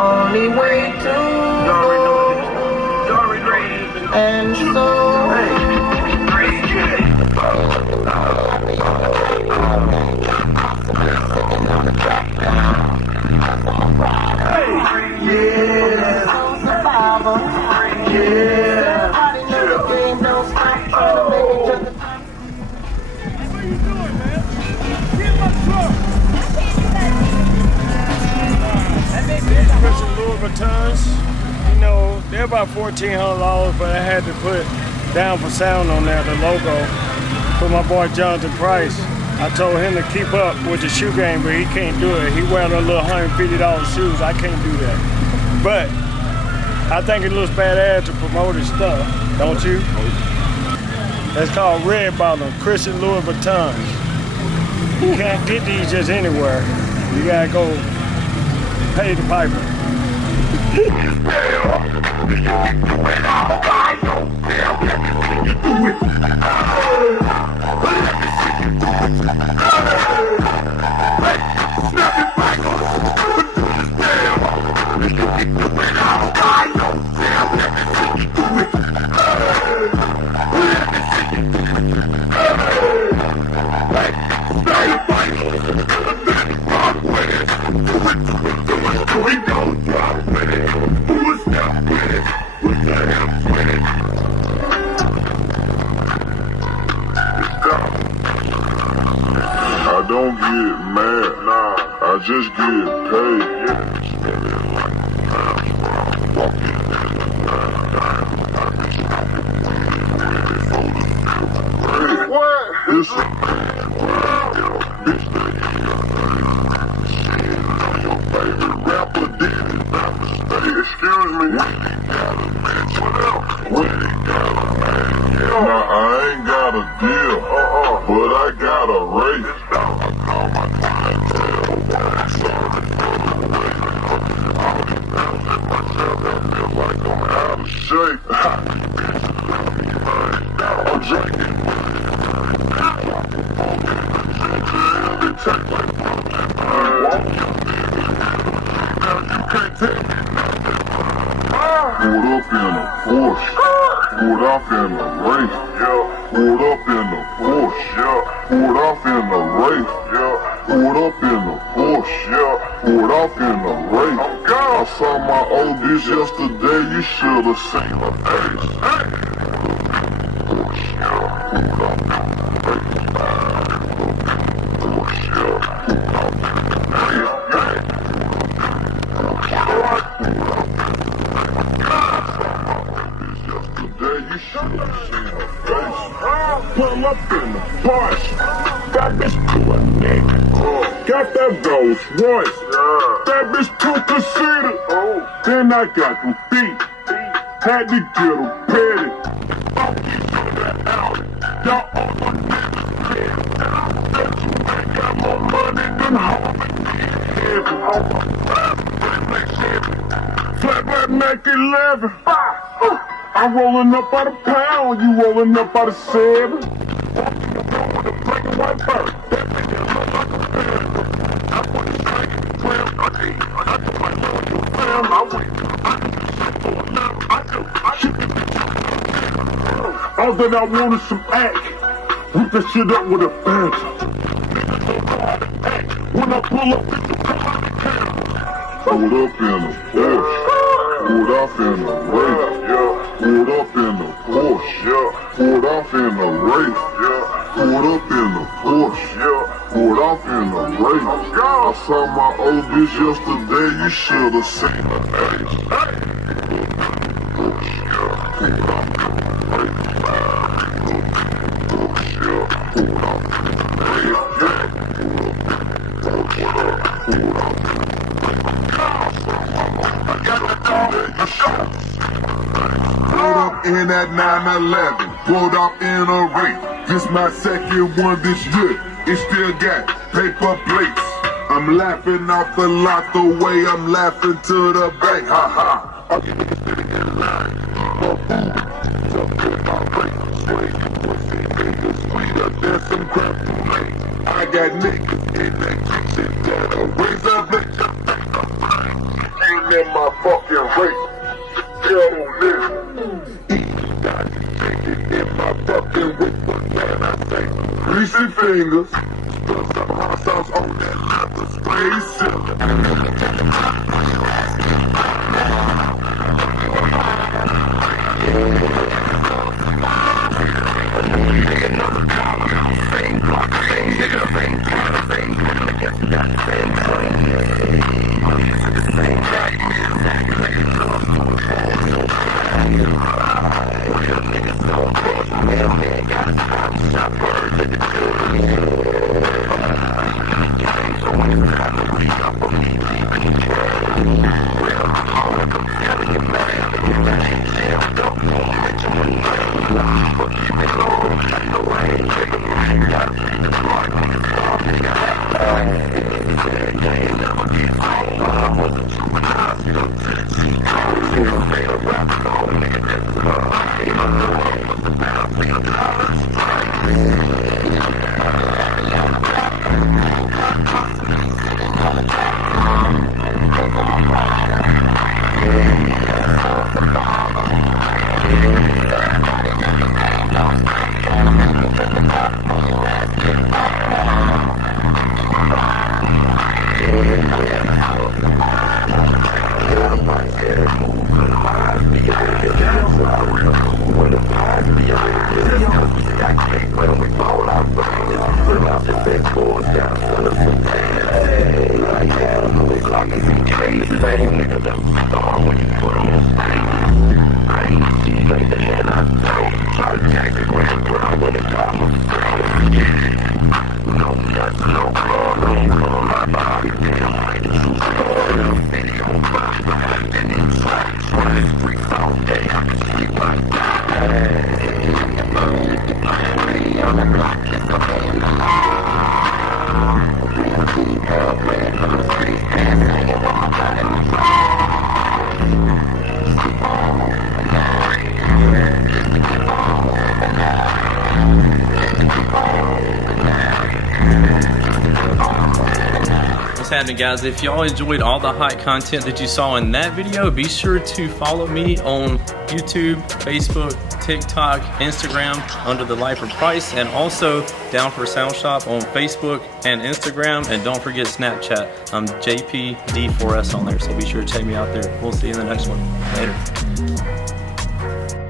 Only way to go. And so. Tons, you know, they're about $1,400, but I had to put Down for Sound on there, the logo, for my boy Jonathan Price. I told him to keep up with the shoe game, but he can't do it. He wearing a little $150 shoes. I can't do that. But I think it looks badass to promote his stuff, don't you? That's called Red Bottom, Christian Louis Vuittons. You can't get these just anywhere. You gotta go pay the piper. I don't get mad, I just get paid. What? It's a rapper did it by mistake. Excuse me. Now I ain't got a deal, but I got a race. Shape. I'm drinking. You can't tell me nothing. Pulled up in a Porsche. Pulled off in a race. Pulled up in a Porsche. Pulled off in a race. Pulled up in a Porsche. Pulled off in a race. I saw my oldest yesterday. You should have seen her face. Pull up in the Porsche, that bitch to a nigga. Got that Rolls Royce, that bitch too conceited. Then I got them feet, had to get them petty. Y'all all my niggas bet you ain't got more money than Flat Mac 11. I'm rolling up by the pound, you rolling up by the 7. Walking around with a black and white bird. That nigga look like a panda. I put his drink in the 12. I do my love to the fam. I went. I can do shit for a level. I should be bitch. All that I want is some act. Whip that shit up with a phantom. Niggas don't know how to act. When I pull up, bitch, you come out the camera. Pulled up in a Porsche. Pulled off in a race. Pulled up in a Porsche, pulled off in a race, pulled up in a Porsche, pulled off in a race. I saw my old bitch yesterday, you should have seen her face. Pulled off in a race, pulled off in a race, pulled off in I got the dog, you should have seen her face. Pulled up in that 911, pulled up in a race. This my second one this year, it still got paper plates. I'm laughing off the lot the way I'm laughing to the bank, ha ha. All you niggas sitting in line, jump in my race, sway you pussy niggas, sweeter than some crap too late. I got niggas in that kitchen that'll raise up, let your face. in my fucking rape. Get on this. Got to take it in my fucking whip, but when I say greasy fingers, put some hot sauce on that leather spray cylinder. What's happening, guys? If y'all enjoyed all the hot content that you saw in that video, be sure to follow me on YouTube, Facebook, TikTok, Instagram under the Lifer Price, and also Down for Sound Shop on Facebook and Instagram, and don't forget Snapchat. I'm JPD4S on there, so be sure to check me out there. We'll see you in the next one. Later.